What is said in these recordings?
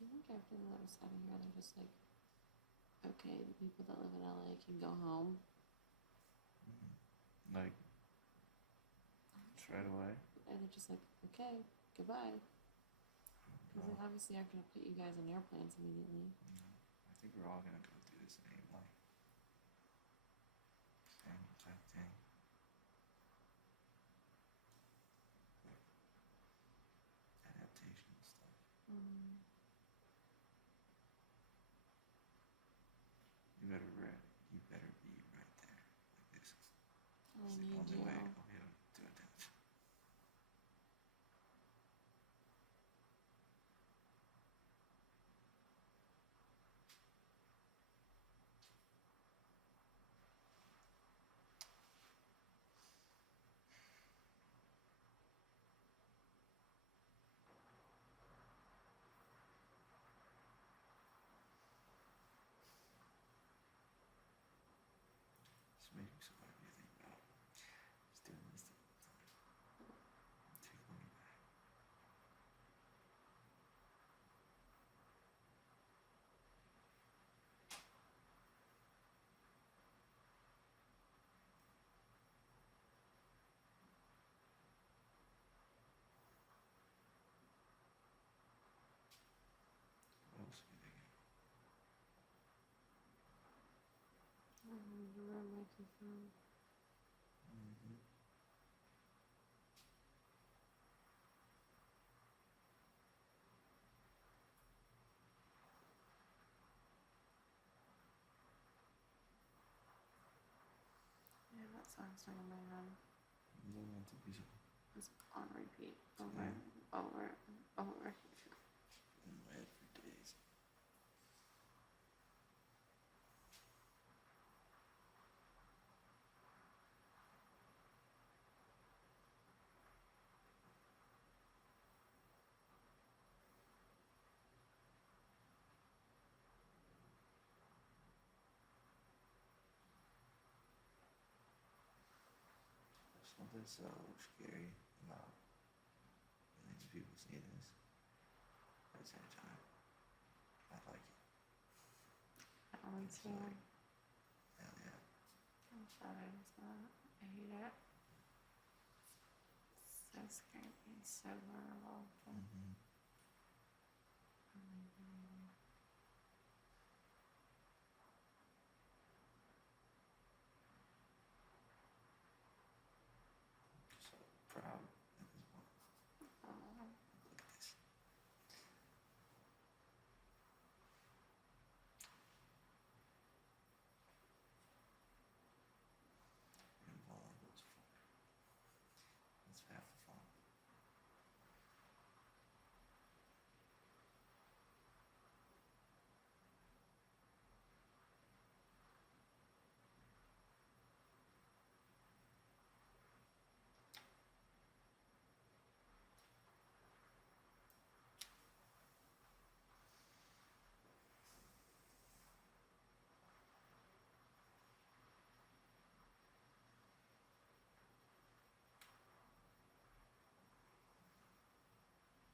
Do you think after the other side of here, they're just like, okay, the people that live in LA can go home? Like, straight away? And they're just like, okay, goodbye. Because they obviously aren't going to put you guys on airplanes immediately. I think we're all gonna go through the same, like, same type thing. Like, adaptation and stuff. You better be right there. Like, this is I the need only you. way I'll be able to adapt. This makes me so happy to think about just doing this the whole time. Taking me back. What else are you thinking? I don't know where my from. Yeah, that song's stuck in my head. No one to be so. It's on repeat over and over and over. In my head for days. There's something so scary about millions of people seeing this. At the same time, I like it. I want It's to. like, hell yeah. I'm sorry, it's not. I hate it. It's so scary. It's so vulnerable. But So proud at this point. oh, Look at this. And vulnerable as fuck. That's half the fun.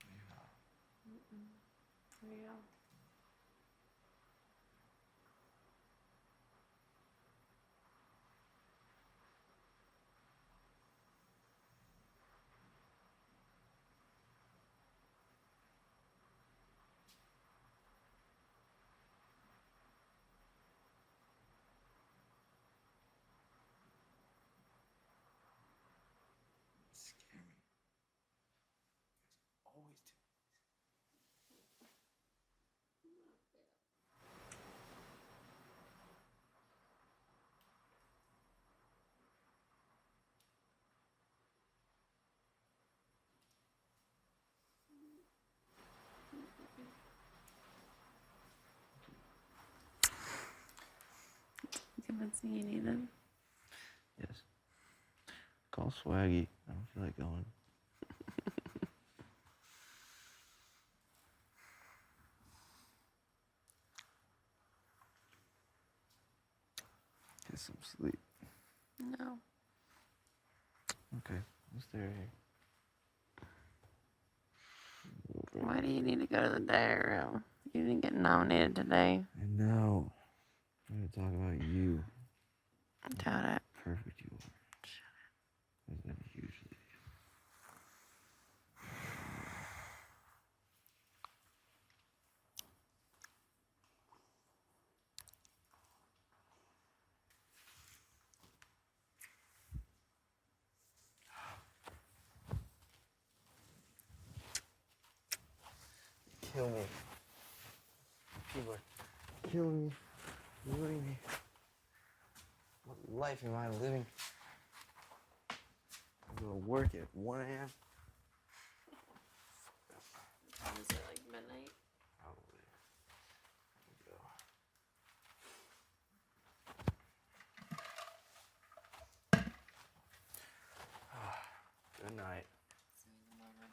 Yeah. there you go. Scare me. Always do. Convincing you needed. Yes. Call Swaggy. I don't feel like going. Get some sleep. No. Okay. Let's stay right here. Why do you need to go to the diary room? You didn't get nominated today. I know. I'm gonna talk about you. Doubt it. Perfect you are. As I usually do. Kill me. People are killing me, ruining me. What life am I living? I'm gonna work at 1 a.m. Is it like midnight? Probably. Go. Good night. See you in the morning.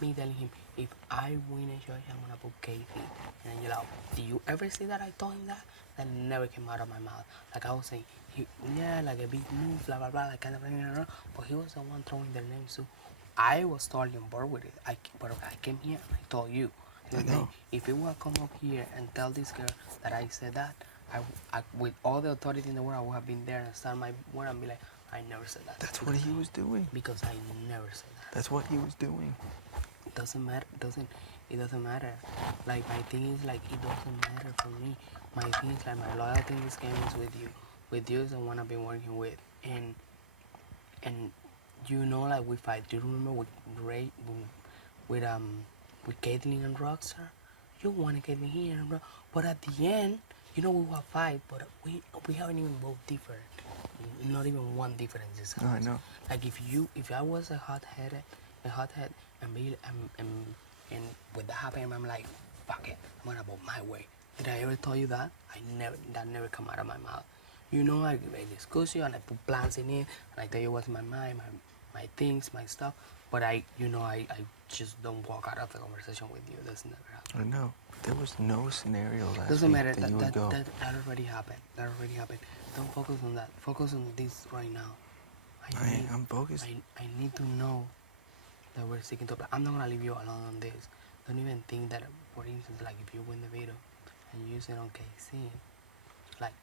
Me telling him, if I win a judge, I'm gonna put Casey. And you're like, do you ever see that I told him that? That never came out of my mouth. Like I was saying, yeah, like a big move, blah, blah, blah, like kind of thing, but he was the one throwing their names too. I was totally on board with it. But I came here and I told you. I know. If you will come up here and tell this girl that I said that, I with all the authority in the world, I would have been there and start my word and be like, I never said that. That's what he was doing. Because I never said that. That's what he was doing. It doesn't matter. It doesn't matter. Like my thing is like it doesn't matter for me. My thing is like my loyalty in this game is with you. With you is the one I've been working with, and you know like we fight. Do you remember with Ray, with Caitlyn and Rockstar? You wanted Caitlyn here, but at the end, you know we will fight, but we haven't even both different. Not even one difference is No, I know. like if I was a hothead and with that happening I'm like, fuck it, I'm gonna vote my way. Did I ever tell you that? That never come out of my mouth. You know, I discuss you and I put plans in it and I tell you what's in my mind, my things, my stuff. But I just don't walk out of the conversation with you. That's never happened. I know. There was no scenario last Doesn't week matter. that you would go. That already happened. That already happened. Don't focus on that. Focus on this right now. I'm focused. I need to know that we're sticking to. I'm not gonna leave you alone on this. Don't even think that, for instance, like if you win the video and you use it on KC, like,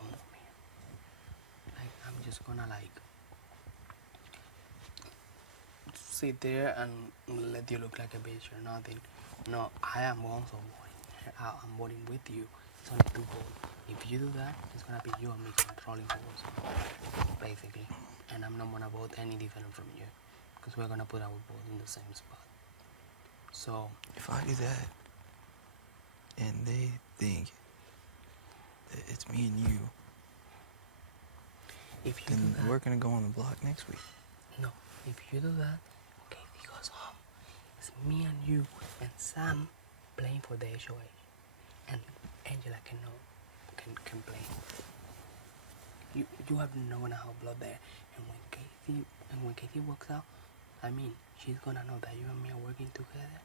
oh man, like I'm just gonna like sit there and let you look like a bitch or nothing. No, I am also voting. I'm voting with you. It's only two votes. If you do that, it's gonna be you and me controlling the votes, basically. And I'm not gonna vote any different from you, because we're gonna put our vote in the same spot. So If I do that, and they think that it's me and you, if you then do that, we're gonna go on the block next week. no, if you do that, Katie goes home. It's me and you and Sam playing for the HOA, and Angela can play. You have no one how blood there, and when Katie walks out, I mean she's gonna know that you and me are working together.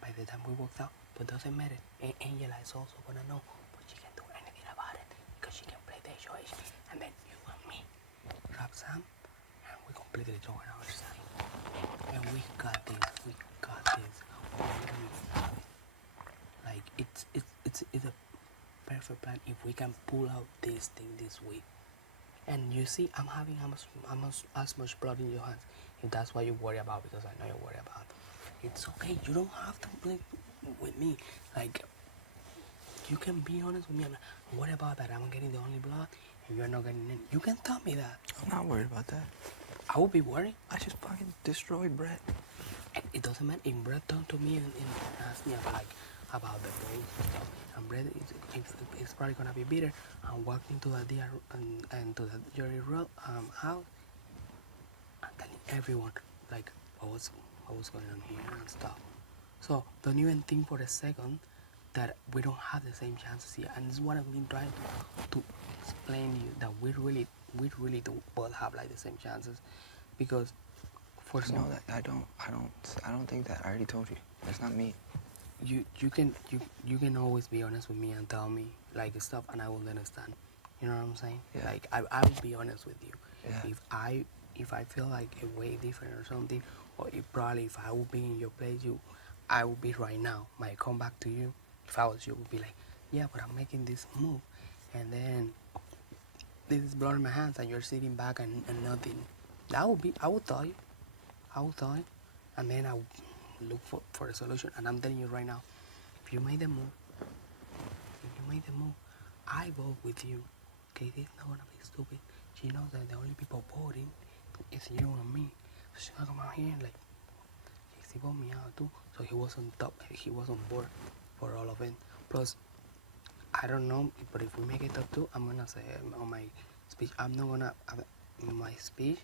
By the time we walk out, but doesn't matter. And Angela is also gonna know, but she can do anything about it because she can play the HOA, and then you and me grab Sam, and we completely throw on our side, and we got this. We got this. We don't even have it. Like it's a perfect plan if we can pull out this thing this week. And you see, I'm having as much blood in your hands. If that's what you worry about, because I know you worry about, it's okay. You don't have to play with me. Like, you can be honest with me. I'm like, what about that? I'm getting the only blood, and you're not getting in. You can tell me that. I'm not worried about that. I would be worried. I just fucking destroyed Brett. And it doesn't matter if Brett talked to me and asked me about the votes and stuff. And Brett is probably gonna be bitter and walk into the DR and to the jury house and telling everyone like what was going on here and stuff. So don't even think for a second that we don't have the same chances here. And this is what I've been trying to explain to you, that we really do both have like the same chances, because For I some, know that. I don't think that. I already told you. That's not me. you can always be honest with me and tell me like stuff, and I will understand. You know what I'm saying? Yeah. Like I will be honest with you. Yeah. If I feel like a way different or something, or if I would be in your place, I would be right now. Might come back to you. If I was you, would be like, yeah, but I'm making this move, and then this is blowing my hands, and you're sitting back and nothing. I would tell you. I will tell you, and then I will look for a solution. And I'm telling you right now, if you made the move, I vote with you. Okay, this is not gonna be stupid. She knows that the only people voting is you and me. So she's gonna come out here and like, she voted me out too. So he was on top. He was on board for all of it. Plus, I don't know, but if we make it top two, I'm gonna say on my speech. I'm not gonna in my speech.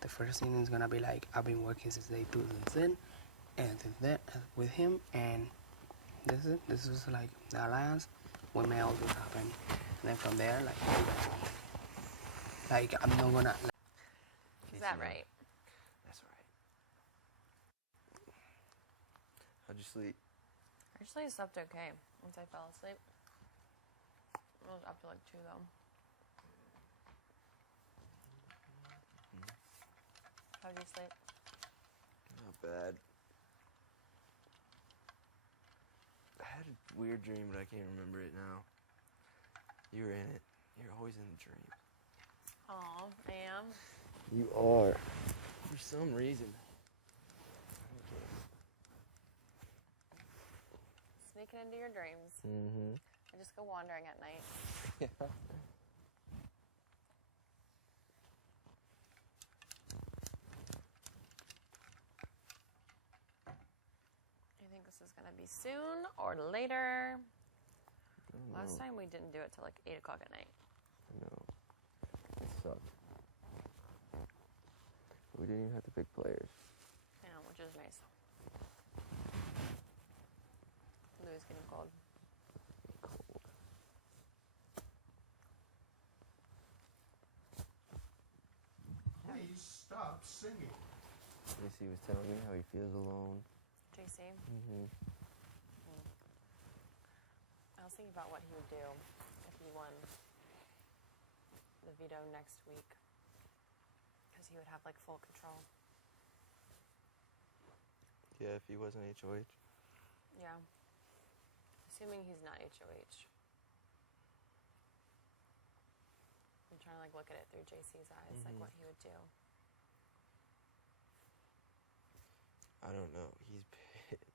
The first thing is gonna be like, I've been working since day 2 since then, and since then with him, and this is it. This is like the alliance. What may also happen, and then from there, like I'm not gonna. Is that right? That's right. How'd you sleep? Actually, I slept okay once I fell asleep. I was up to like 2 though. How'd you sleep? Not bad. I had a weird dream, but I can't remember it now. You were in it. You're always in the dream. Aw, I am. You are. For some reason. Sneaking into your dreams. Mm-hmm. I just go wandering at night. Yeah. Do you think this is gonna be soon or later? Last time we didn't do it till like 8 o'clock at night. No. It sucked. We didn't even have to pick players. Yeah, which is nice. Louis getting cold. Cold. Please stop singing. JC was telling me how he feels alone. JC, Mm-hmm. I was thinking about what he would do if he won the veto next week. Because he would have like full control. Yeah, if he wasn't HOH. Yeah. Assuming he's not HOH. I'm trying to like look at it through JC's eyes, like what he would do. I don't know. He's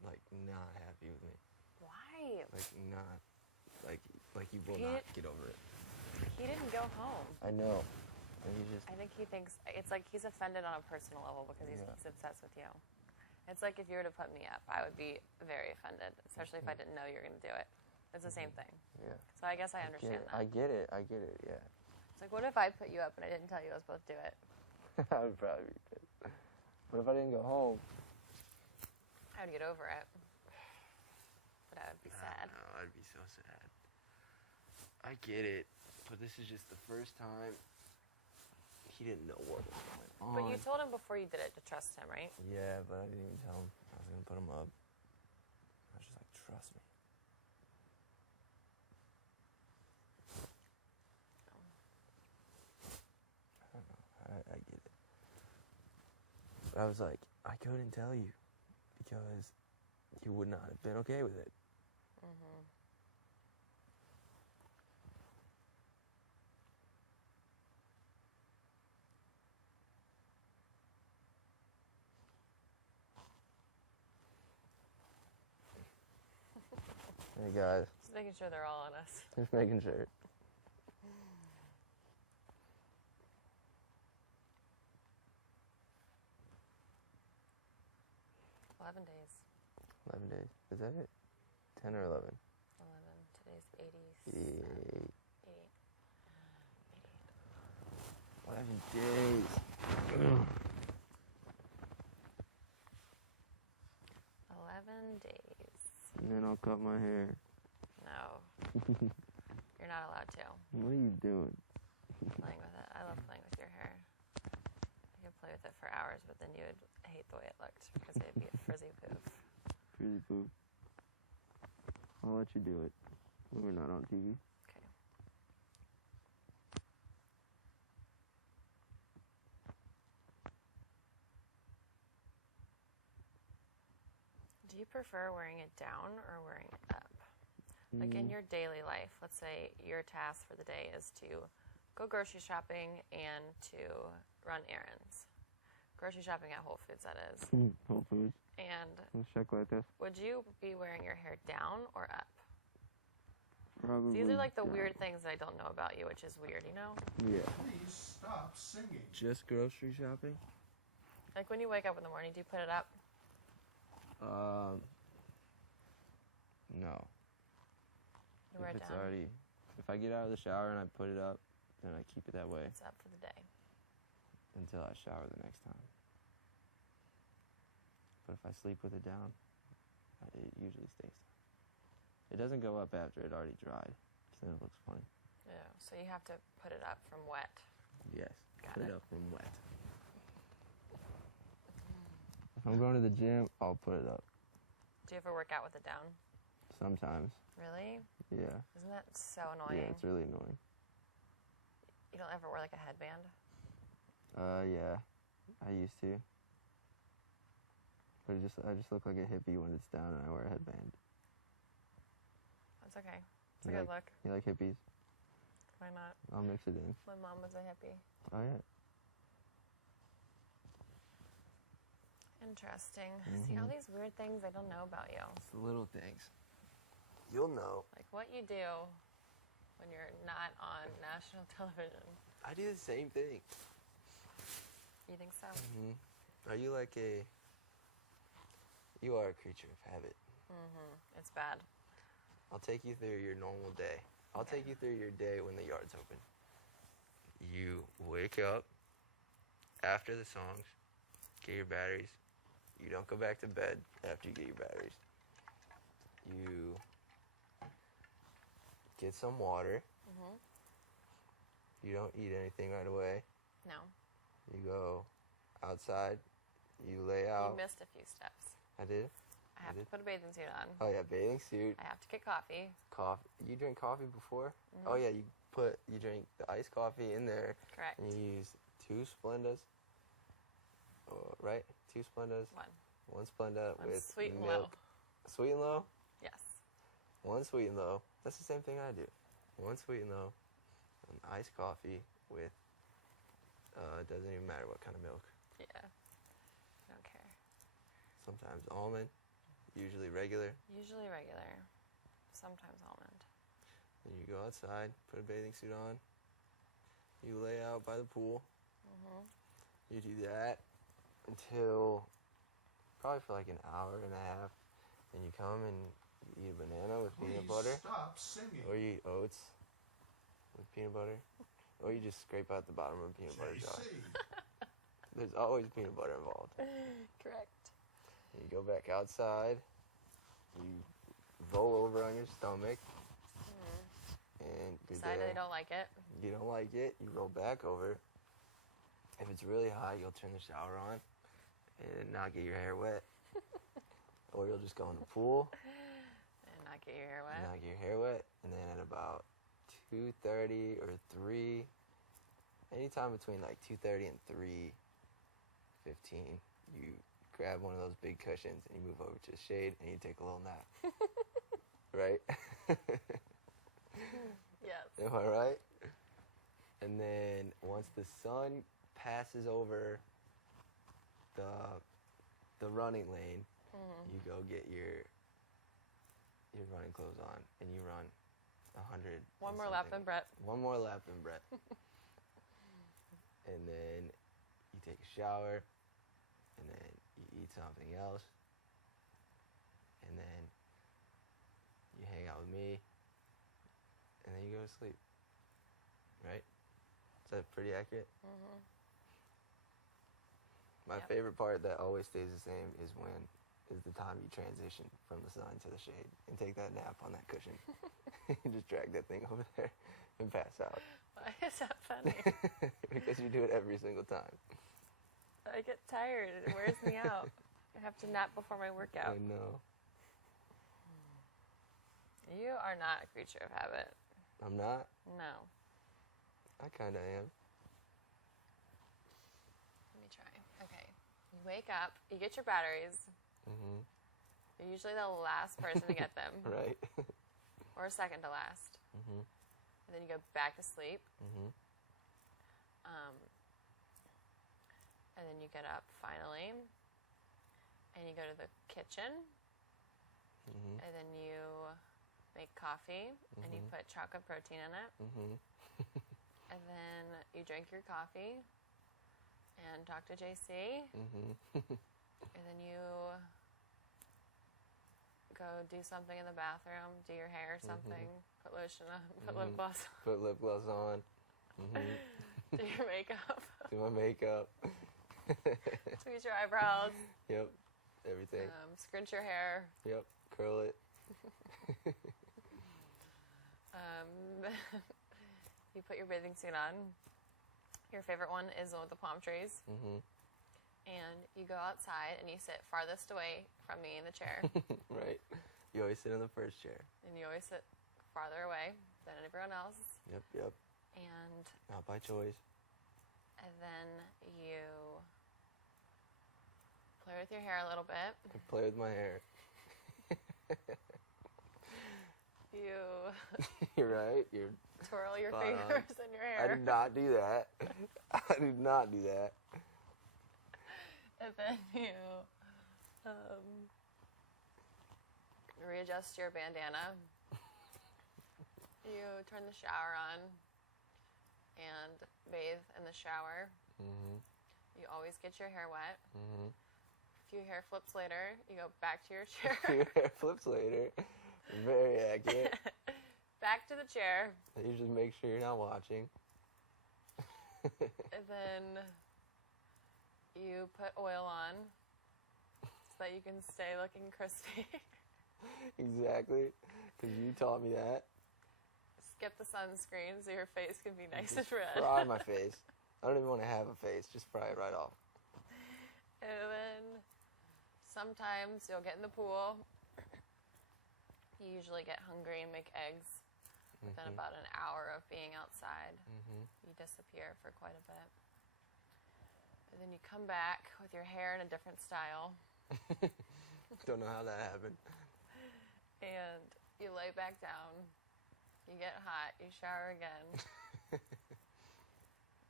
like not happy with me. Why? Like not. Like he will He- not get over it. He didn't go home. I know. And he's just. I think he thinks it's like he's offended on a personal level because he's obsessed with you. It's like if you were to put me up, I would be very offended, especially if I didn't know you were going to do it. It's the same thing. Yeah. So I guess I understand that. I get it. Yeah. It's like, what if I put you up and I didn't tell you I was supposed to do it? I would probably be pissed. But if I didn't go home. I would get over it. But I would be sad. No, I'd be so sad. I get it, but this is just the first time he didn't know what was going on. But you told him before you did it to trust him, right? Yeah, but I didn't even tell him I was gonna put him up. I was just like, trust me. I don't know. I get it. But I was like, I couldn't tell you because you would not have been okay with it. Mm-hmm. 'Hey guys, Just making sure they're all on us. just making sure. 11 days. 11 days. Is that it? 10 or 11? 11. Today's 80. 11 days. 11 days. And then I'll cut my hair. No. You're not allowed to. What are you doing? Playing with it. I love playing with your hair. I could play with it for hours, but then you would hate the way it looked because it'd be a frizzy poof. Pretty poop. I'll let you do it when we're not on TV. Okay. Do you prefer wearing it down or wearing it up? Like in your daily life, let's say your task for the day is to go grocery shopping and to run errands. Grocery shopping at Whole Foods, that is. Whole Foods. And Let's check like this. would you be wearing your hair down or up? Probably. These are like the down. weird things that I don't know about you, which is weird, you know? Yeah. Please stop singing. Just grocery shopping? Like when you wake up in the morning, do you put it up? No. You wear If it it's down? already, if I get out of the shower and I put it up, then I keep it that way It's up for the day. until I shower the next time. But if I sleep with it down, it usually stays down. It doesn't go up after it already dried, because then it looks funny. Yeah, so you have to put it up from wet. Yes. Got Put it. it up from wet. If I'm going to the gym, I'll put it up. Do you ever work out with it down? Sometimes. Really? Yeah. Isn't that so annoying? Yeah, it's really annoying. You don't ever wear like a headband? Yeah. I used to. But I just look like a hippie when it's down and I wear a headband. That's okay. It's a You good like- look. You like hippies? Why not? I'll mix it in. My mom was a hippie. Oh, yeah. Interesting. See all these weird things I don't know about you. It's the little things. You'll know. Like what you do when you're not on national television. I do the same thing. You think so? Are you like a... You are a creature of habit. It's bad. I'll take you through your normal day. I'll take you through your day when the yard's open. You wake up after the songs, get your batteries. You don't go back to bed after you get your batteries. You get some water. You don't eat anything right away. No. You go outside. You lay out. You missed a few steps. I did. I have to put a bathing suit on. Oh yeah, bathing suit. I have to get coffee. Coffee. You drink coffee before? Oh yeah, you drink the iced coffee in there, Correct. and you use 2 Splendas. Right? 2 Splendas. One Splenda One with sweet and milk. low. Sweet and low. Yes. 1 sweet and low. That's the same thing I do. 1 sweet and low. An iced coffee with. It doesn't even matter what kind of milk. Yeah. I don't care. Sometimes almond. Usually regular. Usually regular. Sometimes almond. Then you go outside, put a bathing suit on. You lay out by the pool. You do that until probably for like an hour and a half. Then you come and you eat a banana with Please peanut butter. stop singing. Or you eat oats with peanut butter. Or you just scrape out the bottom of a peanut butter jar. JC. There's always peanut butter involved. Correct. And you go back outside. You roll over on your stomach. And you're Decide there. I don't like it. You don't like it, you roll back over. If it's really hot, you'll turn the shower on and not get your hair wet. Or you'll just go in the pool And not get your hair wet. and not get your hair wet. And then at about 2:30 or 3, anytime between like 2:30 and 3:15, you grab one of those big cushions and you move over to the shade and you take a little nap. Right? Yes. Am I right? And then once the sun passes over the running lane, you go get your running clothes on and you run 100. One and more lap something. than Brett. One more lap than Brett. And then you take a shower, and then you eat something else, and then you hang out with me, and then you go to sleep. Right? Is that pretty accurate? My Yep. favorite part that always stays the same is the time you transition from the sun to the shade and take that nap on that cushion. You just drag that thing over there and pass out. Why is that funny? Because you do it every single time. I get tired. It wears me out. I have to nap before my workout. I know. You are not a creature of habit. I'm not. No. I kind of am. Let me try. Okay. You wake up. You get your batteries. Mhm. You're usually the last person to get them. Right. Or second to last. Mhm. And then you go back to sleep. Mhm. And then you get up finally. And you go to the kitchen. Mhm. And then you make coffee. And you put chocolate protein in it. Mhm. And then you drink your coffee. And talk to JC. Mhm. And then you go do something in the bathroom. Do your hair or something. Put lotion on. Put lip gloss on. Put lip gloss on. Mhm. Do your makeup. Do my makeup. Tweeze your eyebrows. Yep. Everything. Scrunch your hair. Yep. Curl it. You put your bathing suit on. Your favorite one is the one with the palm trees. Mhm. And you go outside and you sit farthest away from me in the chair. Right. You always sit in the first chair. And you always sit farther away than everyone else. Yep. Yep. And Not by choice. then you play with your hair a little bit. I play with my hair. You You're right. You're. twirl your Spot on. fingers in your I hair. did not do that. I did not do that. And then you readjust your bandana. You turn the shower on and bathe in the shower. Mhm. You always get your hair wet. Mhm. A few hair flips later, you go back to your chair. Your hair flips later. Very accurate. Back to the chair. You just make sure you're not watching. And then you put oil on so that you can stay looking crispy. Exactly. Because you taught me that. Skip the sunscreen so your face can be nice and red. Fry my face. I don't even want to have a face. Just fry it right off. And then sometimes you'll get in the pool. You usually get hungry and make eggs. Within about an hour of being outside, you disappear for quite a bit. And then you come back with your hair in a different style. Don't know how that happened. And you lay back down. You get hot. You shower again.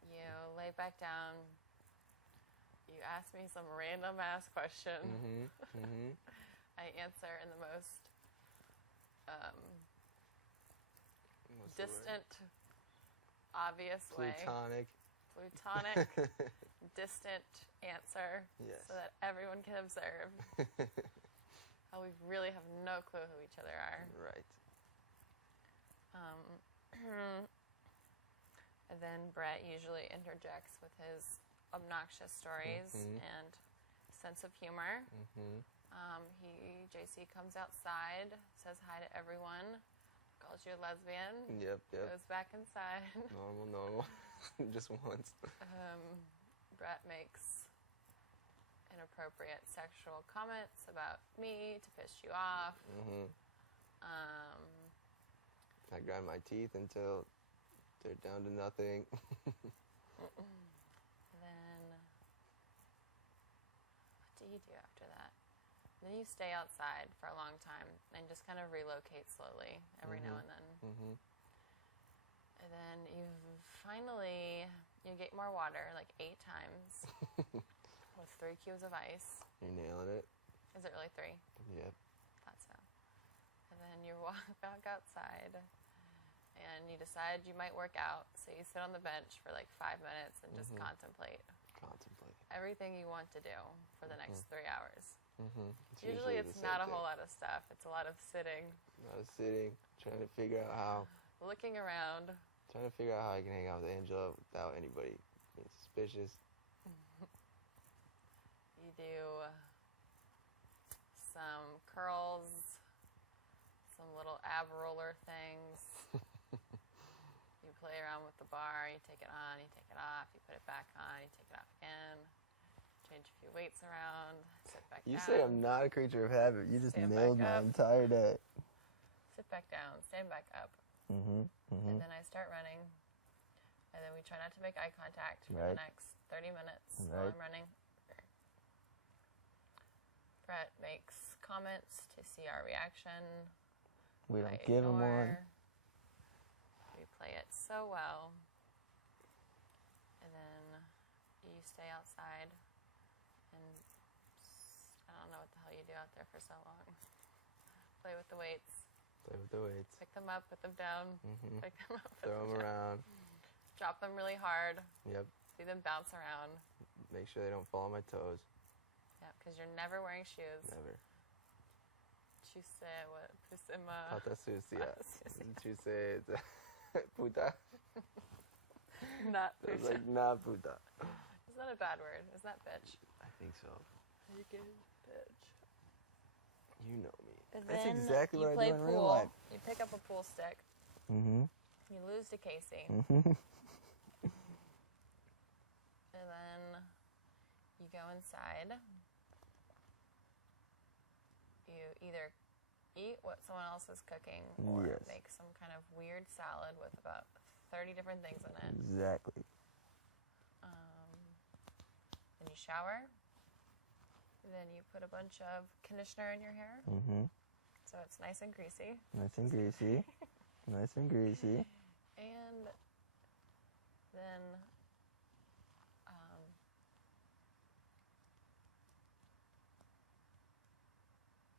You lay back down. You ask me some random ass question. I answer in the most What's the word? distant, obvious way. Plutonic. Distant answer. Yes. So that everyone can observe. How we really have no clue who each other are. Right. And then Brett usually interjects with his obnoxious stories and sense of humor. JC comes outside, says hi to everyone, calls you a lesbian, Yep. goes back inside. Normal. Just once. Brett makes inappropriate sexual comments about me to piss you off. I grind my teeth until they're down to nothing. Then, what do you do after that? Then you stay outside for a long time and just kind of relocate slowly every now and then. And then you get more water, like 8 times, with 3 cubes of ice. You're nailing it. Is it really 3? Yep. Thought so. And then you walk back outside, and you decide you might work out. So you sit on the bench for like 5 minutes and just contemplate everything you want to do for the next 3 hours. Usually it's not a whole lot of stuff. It's a lot of sitting. A lot of sitting, trying to figure out how. Looking around. Trying to figure out how I can hang out with Angela without anybody being suspicious. You do some curls, some little ab roller things. You play around with the bar. You take it on, you take it off, you put it back on, you take it off again. change a few weights around, sit back You down. say I'm not a creature of habit. You just Stand nailed back my up. entire day. Sit back down, stand back up. Mm-hmm. Mm-hmm. And then I start running. And then we try not to make eye contact for Right. the next 30 minutes while Right. I'm running. Brett makes comments to see our reaction. We I don't give him one. ignore. We play it so well. And then you stay outside and I don't know what the hell you do out there for so long. Play with the weights. Play with the weights. Pick them up, put them down. Mm-hmm. Pick them up, put Throw them them down. around. Drop them really hard. Yep. See them bounce around. Make sure they don't fall on my toes. Yeah, because you're never wearing shoes. Never. Chuse, what? Pusima. Pata sucia. Pata sucia. Chuse. Puta. Not It was puta. like, nah, puta. Is that a bad word? Is that bitch? I think so. You get bitch. You know me. And That's then exactly you what I play do in pool. real life. You pick up a pool stick. Mm-hmm. You lose to Casey. Mm-hmm. And then you go inside. You either eat what someone else is cooking or Yes. make some kind of weird salad with about 30 different things in it. Exactly. Then you shower. Then you put a bunch of conditioner in your hair Mm-hmm. so it's nice and greasy. Nice and greasy. Nice and greasy. And then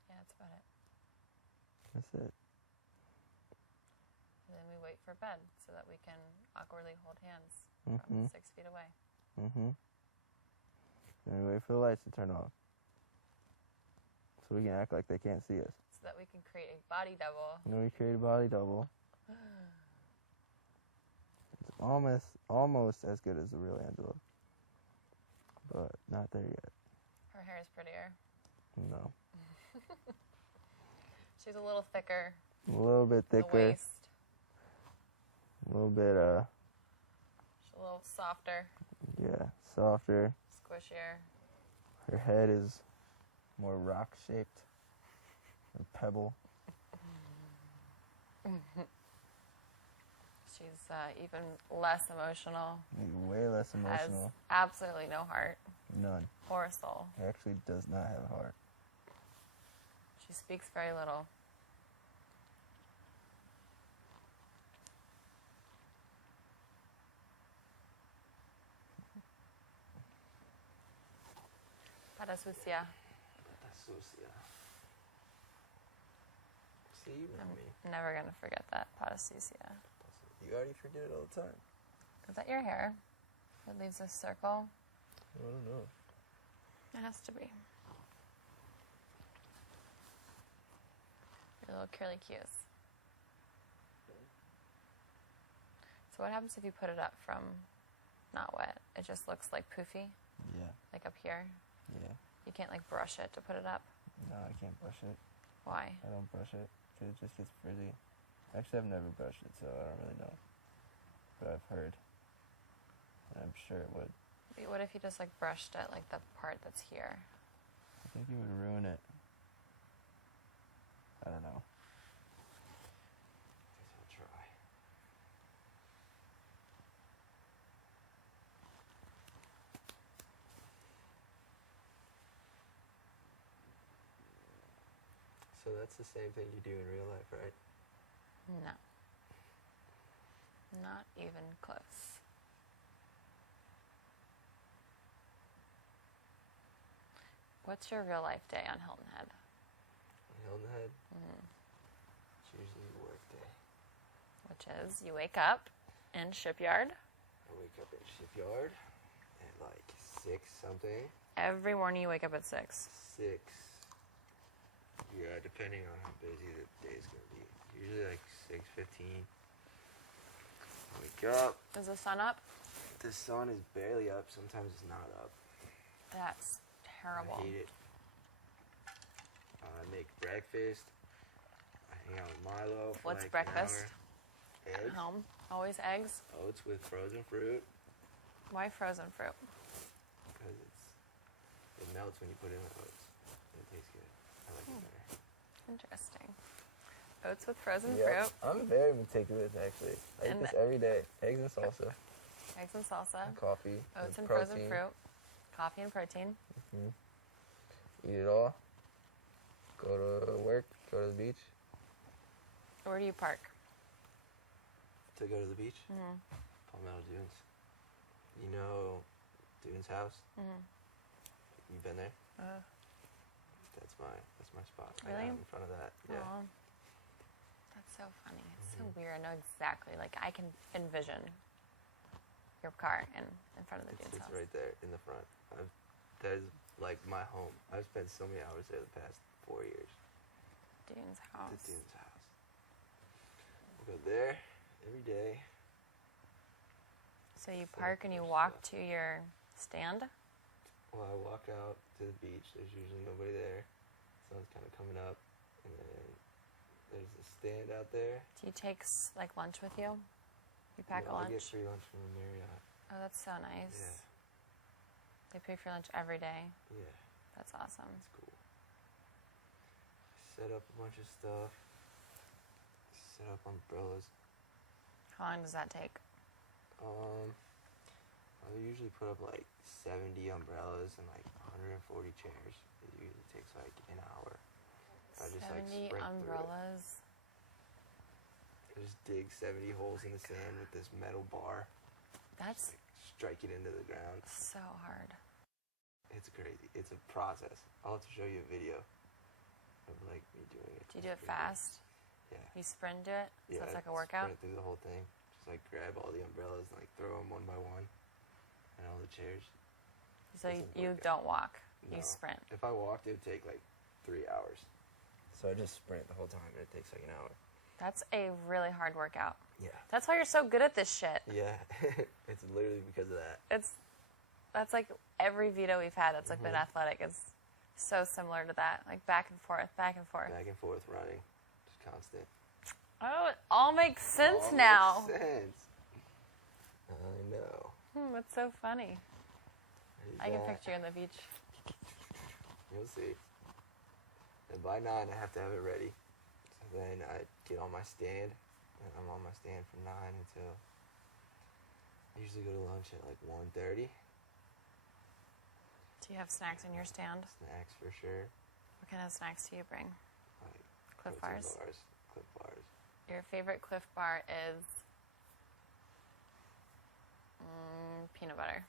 yeah, that's about it. That's it. And then we wait for bed so that we can awkwardly hold hands Mhm. from 6 feet away. Mm-hmm. And we wait for the lights to turn off. So we can act like they can't see us. So that we can create a body double. And then we create a body double. It's almost as good as the real Angela. But not there yet. Her hair is prettier. No. She's a little thicker. A little bit The thicker. waist. A little bit, She's a little softer, yeah, softer. squishier. Her head is more rock shaped. A pebble. She's even less emotional. Way less Has emotional. absolutely no heart None. or a soul. He actually does not have a heart. She speaks very little. Para sucia. That's sucia. See, you know me. I'm never going to forget that. Para sucia. You already forget it all the time. Is that your hair? It leaves a circle. I don't know. It has to be. Your little curly cues. So what happens if you put it up from not wet? It just looks like poofy, Yeah, like up here. yeah. You can't like brush it to put it up. No, I can't brush it. Why? I don't brush it because it just gets frizzy. Actually, I've never brushed it, so I don't really know. But I've heard. And I'm sure it would. What if you just like brushed it, like the part that's here? I think it would ruin it. I don't know. I guess I'll try. So that's the same thing you do in real life, right? No. Not even close. What's your real life day on Hilton Head? Hilton Head? It's usually work day. Which is you wake up in Shipyard. I wake up at Shipyard at like 6 something. Every morning you wake up at 6. 6. Yeah, depending on how busy the day's gonna be. Usually like 6:15. Wake up. Is the sun up? The sun is barely up. Sometimes it's not up. That's terrible. I hate it. I make breakfast. I hang out with Milo for What's like breakfast? an hour. At Eggs. home. Always eggs. Oats with frozen fruit Why frozen fruit? because it's It melts when you put it in the oats. And it tastes good. I like it better. Interesting. Oats with frozen Yep. fruit, I'm very meticulous, actually. I eat And this every day. Eggs and salsa, eggs and salsa, coffee, oats and protein. frozen fruit, coffee and protein. Eat it all. Go to work. Go to the beach. Where do you park? To go to the beach. Palmetto Dunes. You know Dunes House? You been there? That's my spot. Right Really? out in front of that. Yeah. Aw. That's so funny. It's so weird. I know exactly. Like, I can envision your car in front of the Dunes It's house. right there in the front. That is like my home. I've spent so many hours there the past 4 years. Dunes The house. Dunes House. We'll go there every day. So you So park and you there's walk stuff. to your stand? Well, I walk out to the beach. There's usually nobody there. Sun's kind of coming up, and then there's a stand out there. Do you take like lunch with you? You pack No, a I get lunch? free lunch from the Marriott. Oh, that's so nice. Yeah, They pay for your lunch every day. yeah, That's awesome. it's cool. Set up a bunch of stuff. Set up umbrellas. How long does that take? I usually put up like 70 umbrellas and like 140 chairs. It usually takes like an hour. I just 70 like sprint through it. umbrellas. I just dig 70 holes in the sand with this metal bar. That's Like, strike it into the ground. so hard. It's crazy. It's a process. I'll have to show you a video of like me doing it. Do you do it It's pretty good. fast? Yeah. You sprint it? So it's like a I workout? Sprint through the whole thing. Just like grab all the umbrellas and like throw them one by one, and all the chairs. So It's a you workout. don't walk. No. You sprint. If I walked, it would take like 3 hours. So I just sprint the whole time, and it takes like an hour. That's a really hard workout. Yeah. That's why you're so good at this shit. Yeah. It's literally because of that. That's like every Vito we've had that's like been athletic is so similar to that. Like back and forth, back and forth. Back and forth running, just constant. Oh, it all makes sense All now. makes sense. I know. That's so funny. There's I can that. picture you on the beach. You'll see. And by 9, I have to have it ready. So then I get on my stand, and I'm on my stand from 9 until I usually go to lunch at like 1:30. Do you have snacks in your stand? Snacks for sure. What kind of snacks do you bring? Like Cliff protein bars? bars, Cliff bars. Your favorite Cliff Bar is peanut butter.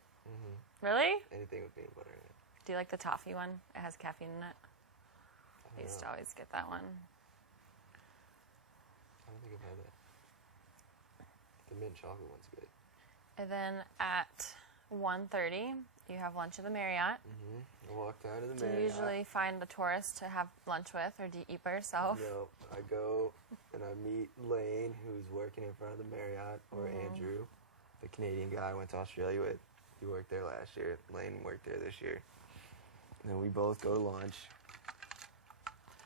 Really? Anything with peanut butter in it. Do you like the toffee one? It has caffeine in it. I used to know. always get that one. I don't think I've had that. The mint chocolate one's good. And then at 1:30, you have lunch at the Marriott. I walk down to the Do you Marriott. usually find a tourist to have lunch with, or do you eat by yourself? No, I go and I meet Lane, who's working in front of the Marriott, or Andrew, the Canadian guy I went to Australia with. He worked there last year. Lane worked there this year. And then we both go to lunch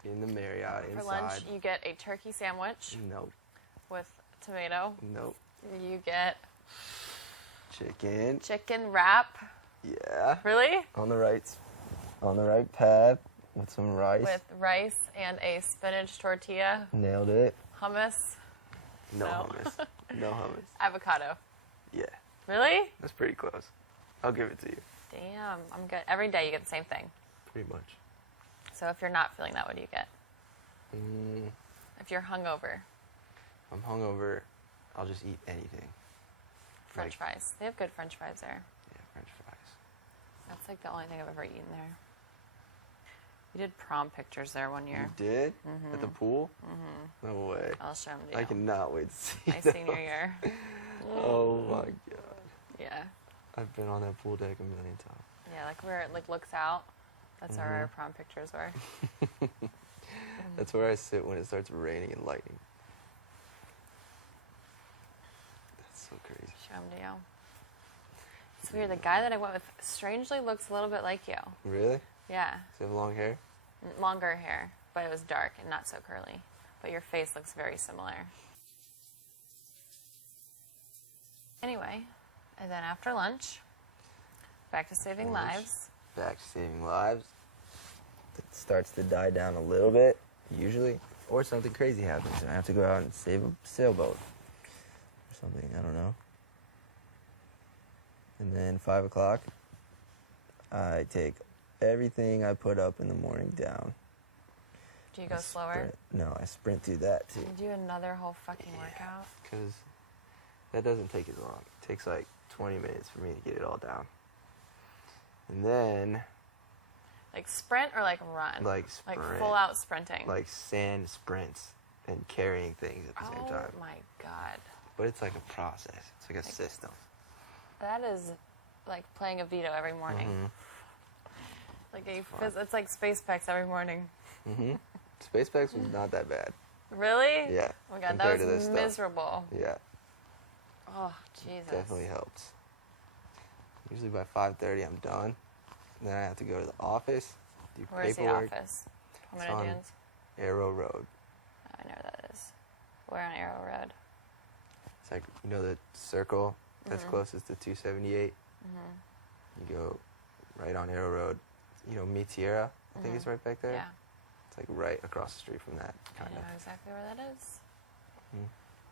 in the Marriott For inside. lunch, you get a turkey sandwich Nope, with tomato. nope. You get Chicken. chicken wrap. Yeah. Really? On the right path with some rice. With rice and a spinach tortilla, Nailed it. hummus, No No. hummus. No hummus. avocado. Yeah, Really? that's pretty close. I'll give it to you. Damn, I'm good. Every day you get the same thing. Pretty much. So if you're not feeling that, what do you get? Mm, If you're hungover, if I'm hungover, I'll just eat anything. French Like- fries. They have good French fries there. Yeah, French fries. That's like the only thing I've ever eaten there. We did prom pictures there one year. You did? At the pool? No way. I'll show them to you. I cannot wait to see My those. senior year. Oh my god. Yeah. I've been on that pool deck a million times. Yeah, like where it like looks out. That's where our prom pictures were. That's where I sit when it starts raining and lightning. That's so crazy. Show them to you. It's weird. The guy that I went with strangely looks a little bit like you. Really? Yeah. Does he have long hair? Longer hair, but it was dark and not so curly. But your face looks very similar. Anyway, and then after lunch, back to saving Lunch. lives. back to saving lives. It starts to die down a little bit, usually, or something crazy happens and I have to go out and save a sailboat or something, I don't know. And then 5 o'clock, I take everything I put up in the morning down. Do you go slower? No, I sprint through that too. You do another whole fucking workout? Because that doesn't take as long. It takes like 20 minutes for me to get it all down. And then... Like sprint or like run? Like sprint. Like full out sprinting? Like sand sprints and carrying things at the same time. Oh my god. But it's like a process. It's like a system. That is like playing a Vito every morning. Mm-hmm. Like it's like Space Pecs every morning. Mm-hmm. SpaceX was not that bad. Really? Yeah. Oh my god, compared that to was this miserable. Stuff. Yeah. Oh, Jesus. Definitely helps. Usually by 5:30 I'm done. Then I have to go to the office, do Where's the paperwork. office? It's Palmetto on Dunes? Arrow Road. Oh, I know where that is. Where on Arrow Road? It's like, you know the circle that's closest to 278? Mm-hmm. You go right on Arrow Road. You know, Mi Tierra, I think it's right back there. Yeah. It's like right across the street from that, I kind know of. exactly where that is. Mhm.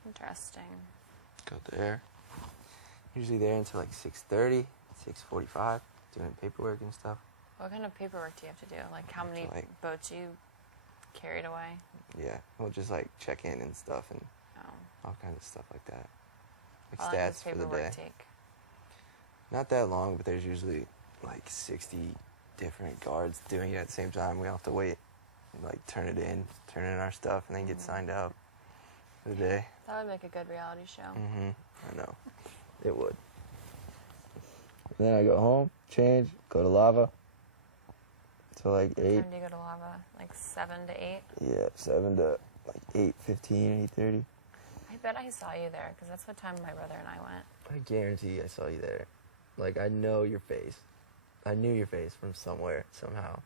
Interesting. Go there. Usually there until like 6:30, 6:45, doing paperwork and stuff. What kind of paperwork do you have to do? Like how many Like- boats you carried away? Yeah, we'll just like check in and stuff and Oh. all kinds of stuff like that. Like How long does stats for the paperwork day. take? Not that long, but there's usually like 60 different guards doing it at the same time. We all have to wait and like turn in our stuff, and then get signed out for the day. That would make a good reality show. Mm-hmm. I know. It would. And then I go home, change, go to lava. So like What 8. time do you go to lava? Like 7 to 8? Yeah, 7 to like 8:15, 8:30. I bet I saw you there because that's what time my brother and I went. I guarantee I saw you there. Like, I know your face. I knew your face from somewhere, somehow.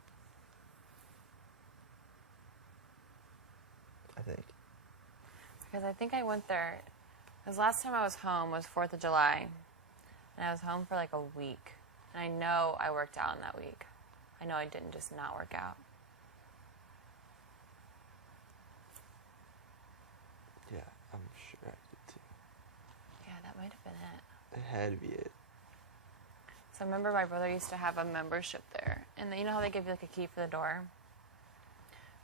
I think. Because I think I went there, because last time I was home was 4th of July. And I was home for like a week. And I know I worked out in that week. I know I didn't just not work out. Yeah, I'm sure I did too. Yeah, that might have been it. It had to be it. So I remember my brother used to have a membership there. And you know how they give you like a key for the door?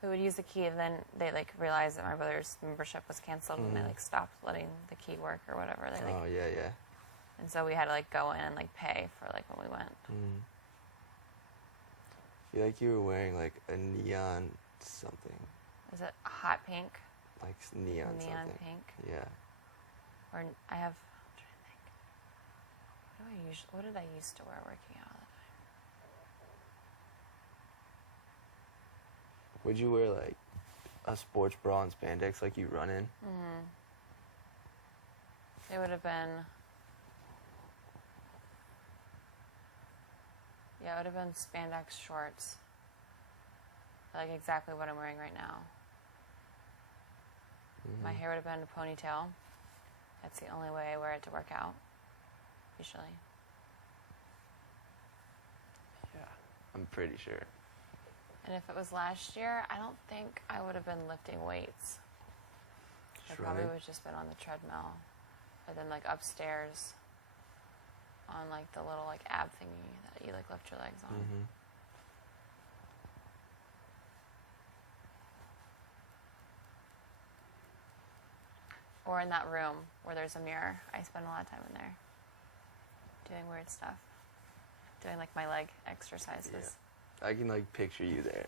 We would use the key, and then they like realized that my brother's membership was canceled, and they like stopped letting the key work or whatever. They like, Oh, yeah, yeah. and so we had to like go in and like pay for like when we went. Mm. I feel like you were wearing like a neon something. Is it hot pink? Like neon something. Pink? Yeah. Or I have. I'm trying to think. What did I used to wear working out all the time? Would you wear like a sports bra and spandex like you run in? It would have been. Yeah, it would have been spandex shorts. Like exactly what I'm wearing right now. My hair would have been a ponytail. That's the only way I wear it to work out, usually. Yeah. I'm pretty sure. And if it was last year, I don't think I would have been lifting weights. I probably Shredding? would have just been on the treadmill. Or then like upstairs on like the little like ab thingy that you like lift your legs on. Mm-hmm. Or in that room where there's a mirror. I spend a lot of time in there doing weird stuff. Doing like my leg exercises. Yeah. I can like picture you there.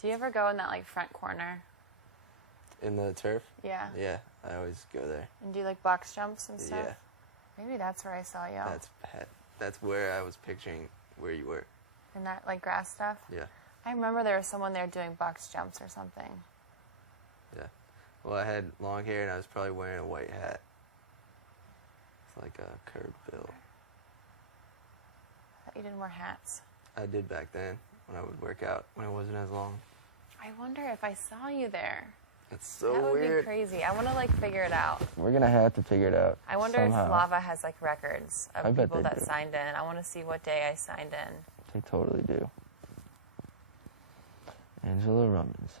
Do you ever go in that like front corner? In the turf? Yeah. Yeah, I always go there. And do like box jumps and stuff? Yeah. Maybe that's where I saw you. That's where I was picturing where you were. In that like grass stuff? Yeah. I remember there was someone there doing box jumps or something. Yeah. Well, I had long hair and I was probably wearing a white hat. It's like a curved bill. I thought you didn't wear hats. I did back then when I would work out when it wasn't as long. I wonder if I saw you there. It's so That would weird. be crazy. I want to like figure it out. We're gonna have to figure it out. I wonder somehow. if Lava has like records I of bet people they that do. signed in. I want to see what day I signed in. They totally do. Angela Rummins.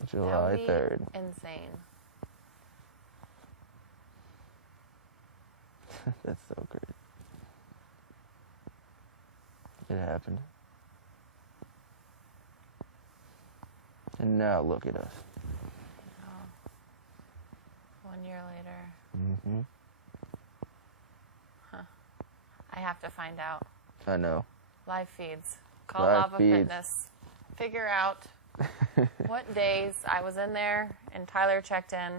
That July would be 3rd. insane. That's so great. It happened. And now look at us. Oh. 1 year later. Mm-hmm. I have to find out. I know. Live feeds. Call Live Lava feeds. Fitness. Figure out what days I was in there and Tyler checked in.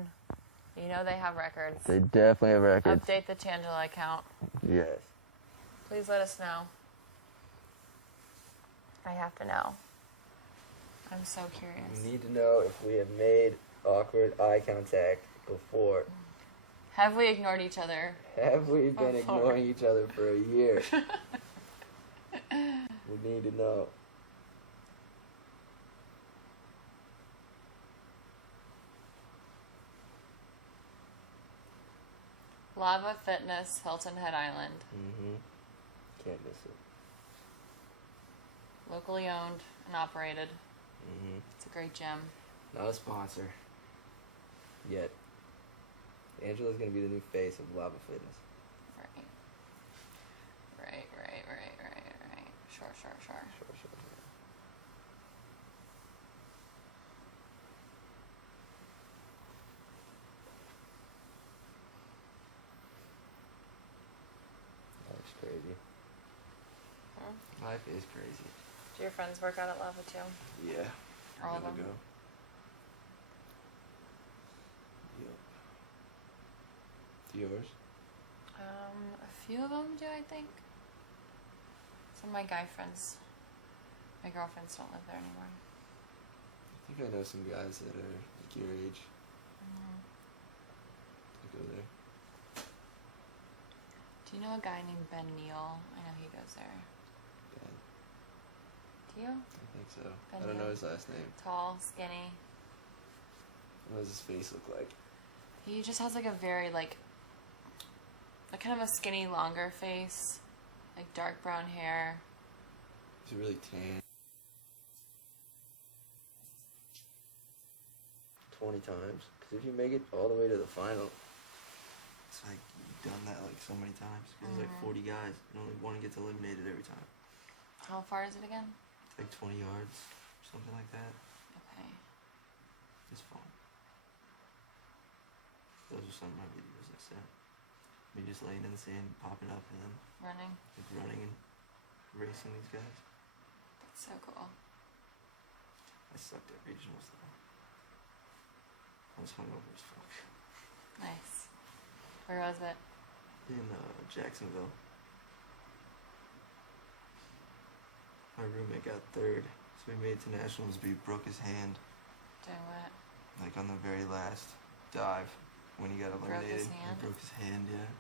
You know they have records. They definitely have records. Update the Tangela account. Yes. Please let us know. I have to know. I'm so curious. We need to know if we have made awkward eye contact before. Have we ignored each other? Have we been Before. ignoring each other for a year? We need to know. Lava Fitness, Hilton Head Island. Mm-hmm. Can't miss it. Locally owned and operated. Mm-hmm. It's a great gym. Not a sponsor. Yet. Angela's gonna be the new face of Lava Fitness. Right. Right. Sure. Sure. Life's crazy. Hmm? Life is crazy. Do your friends work out at Lava too? Yeah. All of Gotta them? go. Yep. Yours? A few of them do, I think. Some of my guy friends, my girlfriends don't live there anymore. I think I know some guys that are like your age that go there. Do you know a guy named Ben Neal? I know he goes there. Ben. Do you? I think so. Ben I don't know Neal. his last name. Tall, skinny. What does his face look like? He just has like a very like kind of a skinny, longer face, like dark brown hair. He's really tan. 20 times. Because if you make it all the way to the final, it's like you've done that like so many times. Because there's like 40 guys and only one gets eliminated every time. How far is it again? It's like 20 yards, something like that. Okay. It's fun. Those are some of my videos I sent. Me just laying in the sand, popping up, and then Running. like running and racing these guys. That's so cool. I sucked at regionals though. I was hungover as fuck. Nice. Where was it? In Jacksonville. My roommate got third, so we made it to nationals, but he broke his hand Doing what? like on the very last dive when he got Broke eliminated. his hand? He broke his hand, yeah.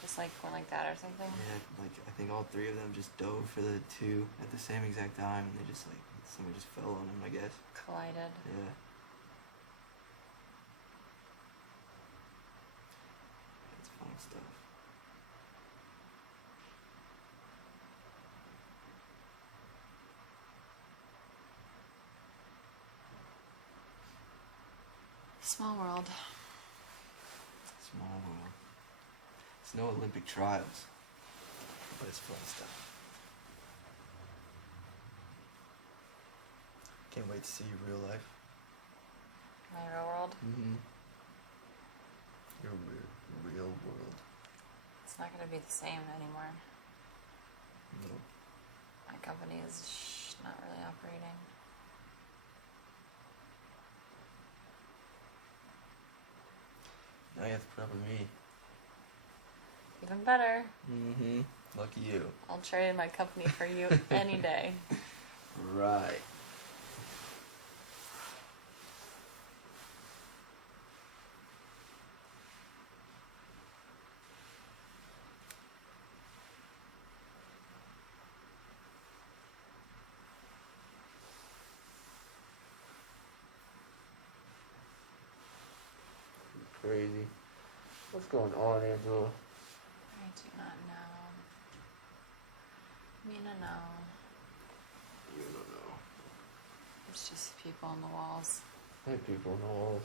Just like went like that or something? Yeah, like I think all three of them just dove for the two at the same exact time, and they just like somebody just fell on him, I guess. Collided. Yeah. It's fun stuff. Small world. Small world. It's no Olympic trials, but it's fun stuff. Can't wait to see you real life. My real world. Mm-hmm. Your real world. It's not going to be the same anymore. No. My company is not really operating. Now you have to put up with me. Even better. Mm-hmm. Lucky you. I'll trade in my company for you any day. Right. crazy. What's going on, Angela? I do not know. Mina, no. You don't know. It's just people on the walls. Hey, people on the walls.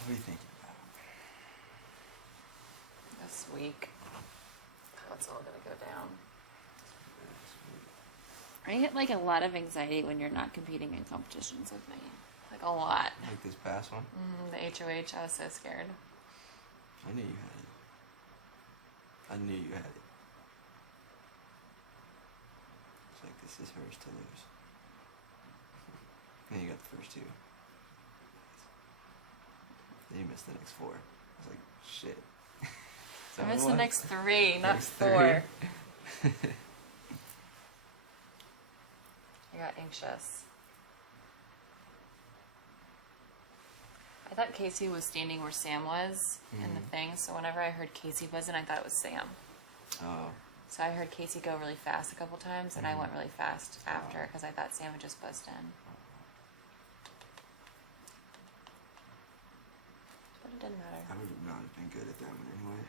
What are you thinking about? This week. How it's all gonna go down. I get like a lot of anxiety when you're not competing in competitions with me. Like a lot. Like this past one? The HOH, I was so scared. I knew you had it. I knew you had it. It's like, this is hers to lose. And you got the first two. Then you missed the next four. I was like, shit. So I missed what? the next 3, not Next 4. I got anxious. I thought Casey was standing where Sam was in the thing, so whenever I heard Casey buzzing, I thought it was Sam. Oh. So I heard Casey go really fast a couple times, and I went really fast after because I thought Sam had just buzzed in. But it didn't matter. I would have not been good at that one anyway.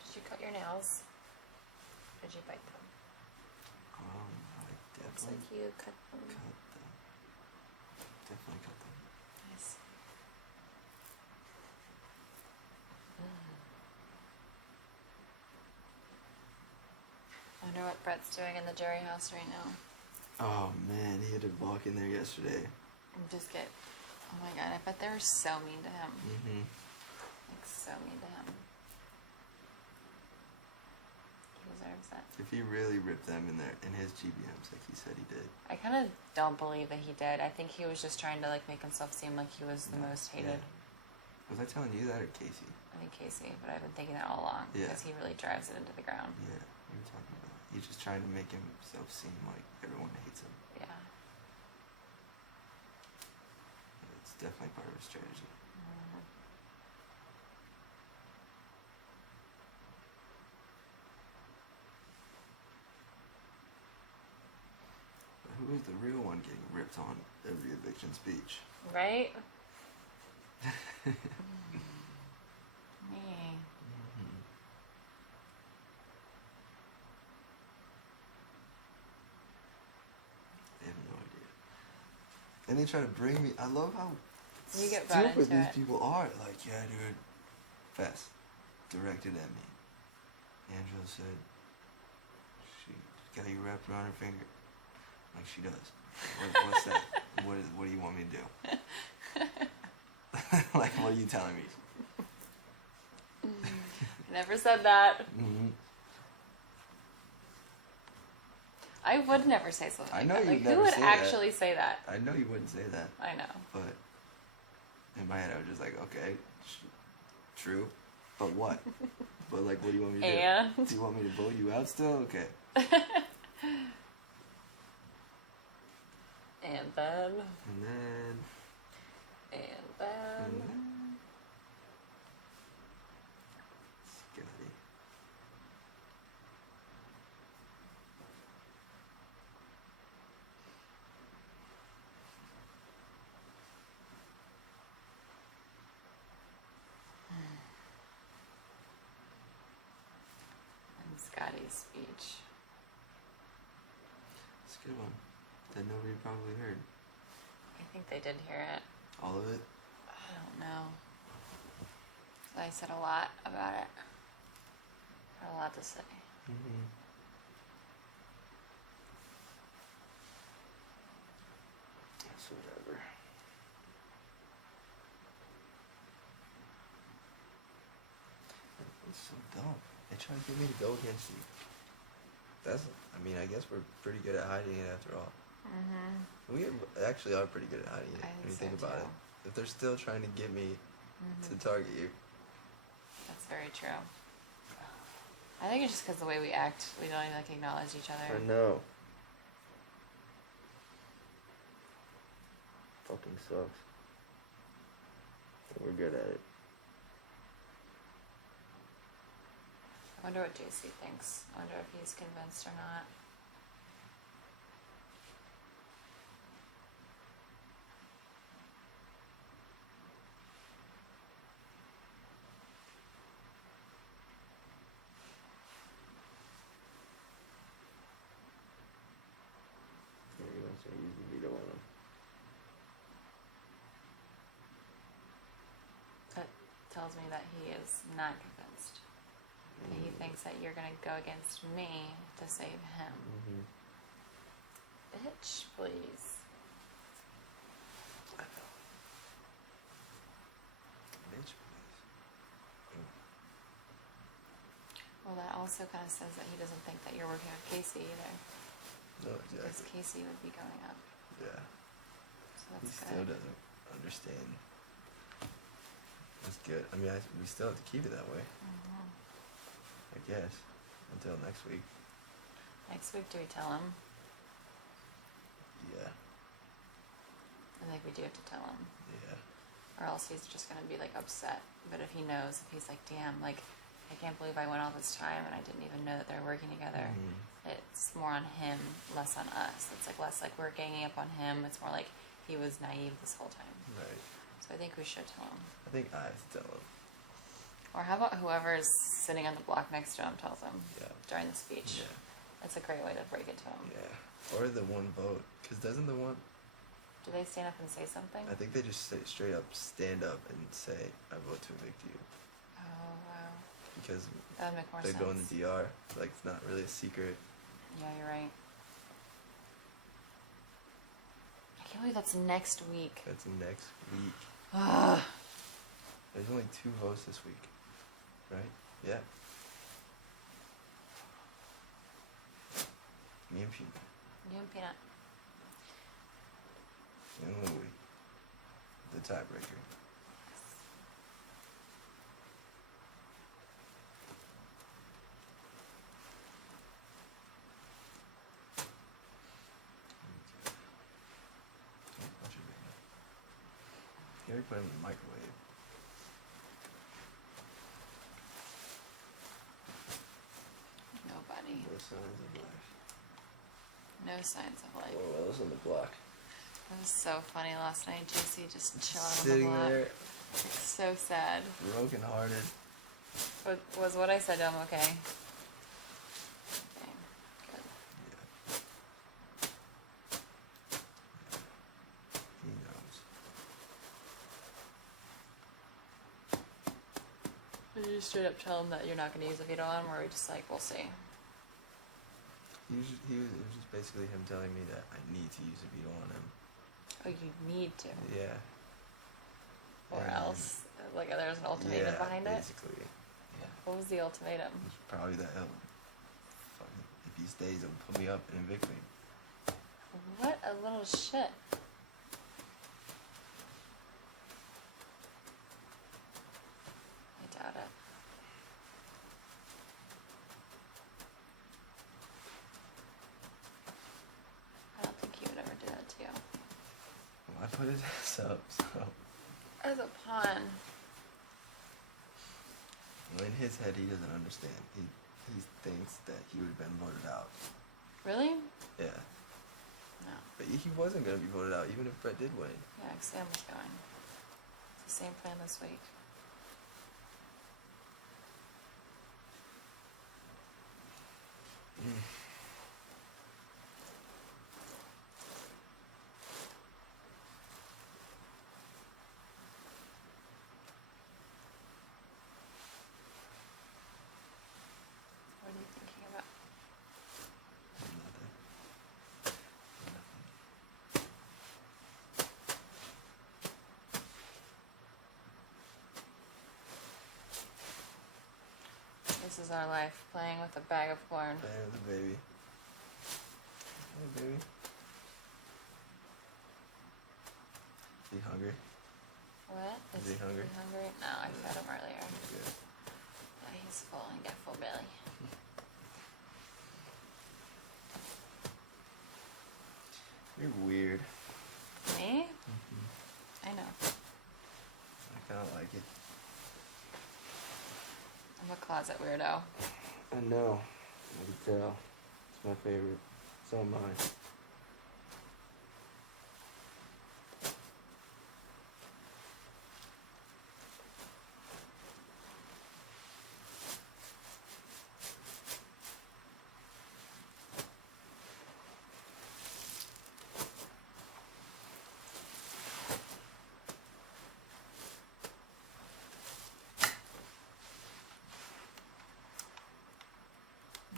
Did you cut your nails? Or did you bite them? I Looks definitely like you cut them. cut them. Definitely cut them. Nice. I wonder what Brett's doing in the Jerry house right now. Oh man, he had to walk in there yesterday. And just get, oh my god, I bet they were so mean to him. Mm-hmm. Like, so mean to him. He deserves it. If he really ripped them in there in his GBMs like he said he did. I kind of don't believe that he did. I think he was just trying to like make himself seem like he was the most hated. Yeah. Was I telling you that or Casey? I think Casey, but I've been thinking that all along Yeah. because he really drives it into the ground. Yeah, we were talking about it. He's just trying to make himself seem like everyone hates him. Yeah. It's definitely part of his strategy. But who is the real one getting ripped on every eviction speech? Right? Me. They have no idea. And they try to bring me. I love how You get brought stupid into these it. people are. Like, yeah, dude. Fast. Directed at me. Angela said, she got you wrapped around her finger. Like she does. What's that? What do you want me to do? Like, what are you telling me? Never said that. Mm-hmm. I would never say something I like know that. you'd Like, who never would say that. actually say that? I know you wouldn't say that, I know. but in my head I was just like, okay, true, but what? But like, what do you want me to do? And Do you want me to vote you out still? Okay. and then And then. and then. And then. Scotty. And Scotty's speech. It's a good one. That nobody probably heard. I think they did hear it. All of it? I don't know. I said a lot about it. Had a lot to say. Mm-hmm. That's whatever. It's so dumb. They try to get me to go against you. I mean, I guess we're pretty good at hiding it after all. Mm-hmm. We actually are pretty good at hiding it I when you think think so, about too. it. If they're still trying to get me Mm-hmm. to target you, That's very true. I think it's just because the way we act, we don't even like acknowledge each other. I know. Fucking sucks. But we're good at it. I wonder what JC thinks. I wonder if he's convinced or not. Yeah, you want to use the veto on them. That tells me that he is not convinced. That he thinks that you're gonna go against me to save him. Mm-hmm. Bitch, please. I know. Bitch, please. Well, that also kind of says that he doesn't think that you're working with Casey either. No, Because exactly. Casey would be going up. Yeah. So He that's still good. doesn't understand. That's good. I mean, we still have to keep it that way, Mhm. I guess, until next week. Next week, do we tell him? Yeah. I think we do have to tell him. Yeah. Or else he's just gonna be like upset. But if he knows, if he's like, damn, like, I can't believe I went all this time and I didn't even know that they're working together. Mhm. It's more on him, less on us. It's like less like we're ganging up on him. It's more like he was naive this whole time. Right. So I think we should tell him. I think I have to tell him. Or how about whoever's sitting on the block next to him tells him Yeah. during the speech? Yeah. That's a great way to break it to him. Yeah. Or the one vote. Because doesn't the one... Do they stand up and say something? I think they just say, straight up stand up and say, I vote to evict you. Oh, wow. Because That would make more they're sense. going to DR. Like, it's not really a secret. Yeah, you're right. I can't believe that's next week. That's next week. Ugh. There's only 2 votes this week. Right? Yeah. Me and Peanut. You and Peanut. And Louie. The tiebreaker. Don't punch it, baby. Gary put him in the microwave. Nobody. No signs of life. No signs of life. What else on the block? It was so funny last night. JC just chilling Sitting on the block. there, So sad. broken hearted. But was what I said to him okay? Okay, good. Yeah. He knows. Did you straight up tell him that you're not going to use a veto on him, or are we just like, we'll see? It was just basically him telling me that I need to use a veto on him. Oh, you need to. Yeah. Or And- else, like, there's an ultimatum yeah, behind it? basically. Yeah. What was the ultimatum? It's probably that he'll fucking, if he stays, he'll put me up and evict me. What a little shit. I doubt it. I don't think he would ever do that to you. Well, I put his ass up, so As a pawn. well, in his head he doesn't understand. He thinks that he would have been voted out. Really? Yeah. No. But he wasn't gonna be voted out even if Brett did win. Yeah, Sam was going. It's the same plan this week. What are you thinking about? Nothing. Nothing. is our life, playing with a bag of corn. Playing with the baby. Hey, baby. Is he hungry? What? Is he hungry? hungry? No, I fed him earlier. Good. Yeah, he's full and got full belly. You're weird. Me? I know. I kind of like it. I'm a closet weirdo. I know. I can tell. It's my favorite. It's all mine.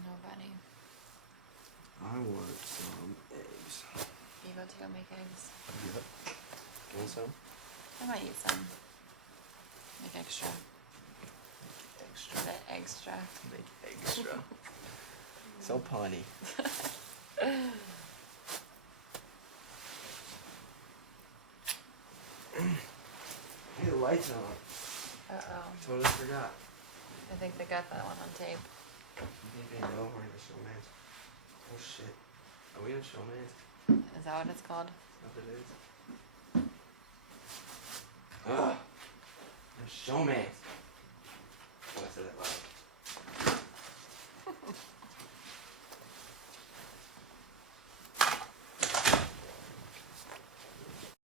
Nobody. I want some eggs. You go to go make eggs. Yep. You want some? I might eat some. Make extra. Extra. Get it extra. Make extra. So punny. Hey, the lights are on. Uh-oh. Totally forgot. I think they got that one on tape. You think they know we're in a showman's? Oh shit. Are we in a showman's? Is that what it's called? What it is? Ugh. A showman's.